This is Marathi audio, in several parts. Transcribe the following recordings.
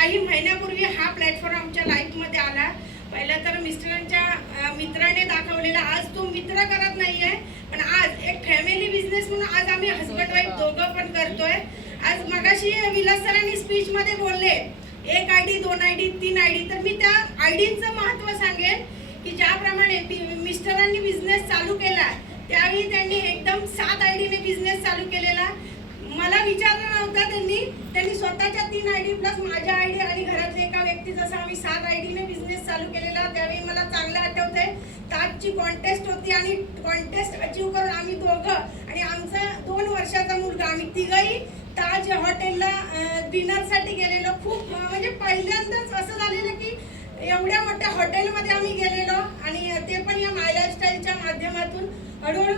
काही महिन्यापूर्वी हा प्लॅटफॉर्म आमच्या लाईफमध्ये आला. पहिला तर मिस्टरांच्या मित्राने दाखवलेला, आज तो मित्र करत नाहीये पण आज एक फॅमिली बिझनेस म्हणून आज आम्ही हसबंड वाईफ दोघं पण करतोय. आज मगाशी विलास सरांनी स्पीच मध्ये बोलले 1 आयडी 2 आयडी 3 आयडी, तर मी त्या आयडींचं महत्त्व सांगेन की ज्याप्रमाणे मिस्टरांनी बिझनेस चालू केला त्यावेळी त्यांनी एकदम 7 आयडीने बिझनेस चालू केलेला. मला विचारलं नव्हतं, त्यांनी स्वतःच्या 3 आयडी प्लस माझ्या आयडी आणि घरातले एका व्यक्तीचा असा आम्ही 7 आयडीने बिझनेस चालू केलेला. त्यावेळी मला चांगलं आठवतंय, ताजची कॉन्टेस्ट होती आणि कॉन्टेस्ट अचीव करून आम्ही दोघं आणि आमचा 2 वर्षाचा मुलगा आम्ही तिघही ताज हॉटेलला डिनरसाठी गेलेलो. खूप म्हणजे पहिल्यांदाच असं झालेलं की एवढ्या मोठ्या हॉटेलमध्ये आम्ही गेलेलो आणि ते पण या माय लाईफस्टाईलच्या माध्यमातून. हळूहळू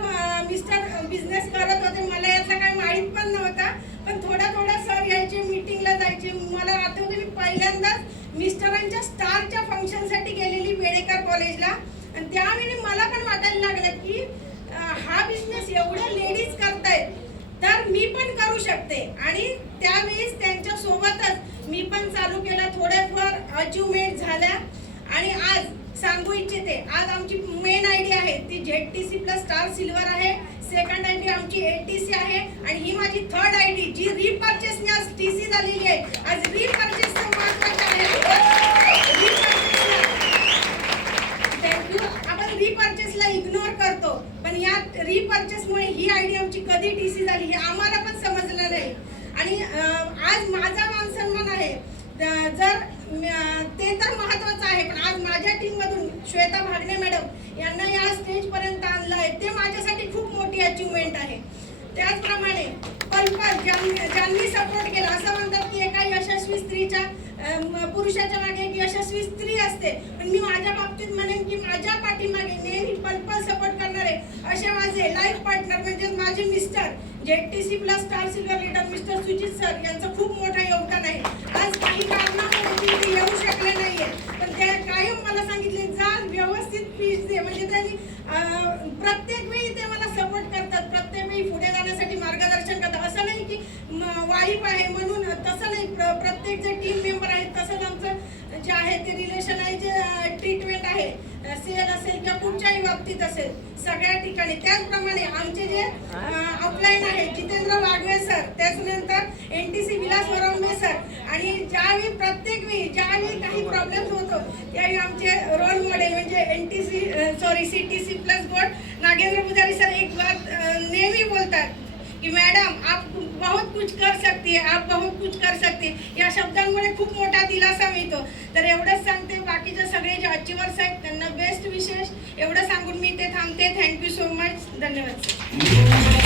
मिस्टर बिझनेस करत होते, मला यातलं काही माहीत पण नव्हता, पण थोडा सर यायचे, मीटिंगला जायचे. मला आठवतं मी पहिल्यांदाच मिस्टरांच्या स्टारच्या फंक्शनसाठी गेलेली बेडेकर कॉलेजला आणि त्यावेळी मला पण वाटायला लागलं की हा बिझनेस एवढ्या लेडीज करतायत तर मी पण करू शकते. आणि त्यावेळेस त्यांच्या सोबतच मी पण चालू केलं, थोड्याफार अचिव्हमेंट झाल्या आणि आज सांगू इच्छिते, आज आमची मेन आयडी आहे ती ZTC प्लस स्टार सिल्वर आहे. सेकंड आयडी आमची ATC आहे आणि ही माझी थर्ड आयडी जी रिपर्चेसने आज TC झालेली आहे. आज रिपर्चेसचं महत्त्वाचं आहे. थँक्यू. आपण रिपर्चेसला इग्नोर करतो पण या रिपर्चेसमुळे ही आयडी आमची कधी TC झाली हे आम्हाला पण समजलं नाही. आणि आज माझा मान सन्मान आहे, जर ते तर महत्वाचं आहे, पण आज माझ्या टीम मधून श्वेता भागणे मॅडम यांना या स्टेज पर्यंत आणलं आहे ते माझ्यासाठी खूप मोठी अचिव्हमेंट आहे. त्याचप्रमाणे पलपल ज्यांनी सपोर्ट केला, असं म्हणतात की एका यशस्वी स्त्रीच्या पुरुषाच्या मागे एक यशस्वी स्त्री असते, पण मी माझ्या बाबतीत म्हणेन की माझ्या पाठीमागे नेहमी पलपल सपोर्ट करणारे असे माझे लाईफ पार्टनर म्हणजे माझे mister ZTC plus star silver leader mister Sujit sir यांचं खूप मोठं योगदान आहे. आज काही कारणामुळे ते येऊ शकले नाहीये पण ते कायम मला सांगितले जा व्यवस्थित फीस दे, म्हणजे त्यांनी प्रत्येक वेळी ते मला सपोर्ट करतात, प्रत्येक वेळी पुढे जाण्यासाठी मार्गदर्शन करतात. असं नाही की वाईफ आहे म्हणून, तसं नाही, प्रत्येक जे टीम मेंबर आहेत तसंच आमचं जे आहे ते रिलेशन आहे, जे ट्रीटमेंट आहे सेल असेल किंवा कुठच्याही बाबतीत असेल सगळ्या ठिकाणी. त्याचप्रमाणे आमचे जे ऑफलाईन आहे जितेंद्र वाघवे सर, त्याचनंतर NTC विलास वरंबे सर आणि ज्यावेळी प्रत्येक वेळी ज्यावेळी काही प्रॉब्लेम्स होतो त्यावेळी आमचे रोल मॉडेल म्हणजे CTC प्लस बोर्ड नागेंद्र पुजारी सर एक बात नेहमी बोलतात कि मैडम आप बहुत कुछ कर सकती है, आप बहुत कुछ कर सकते. या शब्दांमुळे खूप मोठा दिलासा मिळतो. तर एवढंच सांगते, बाकीचे सगळे जे अचिव्हर्स आहेत त्यांना बेस्ट विशेष एवढं सांगून मी ते थांबते. Thank you so much. धन्यवाद.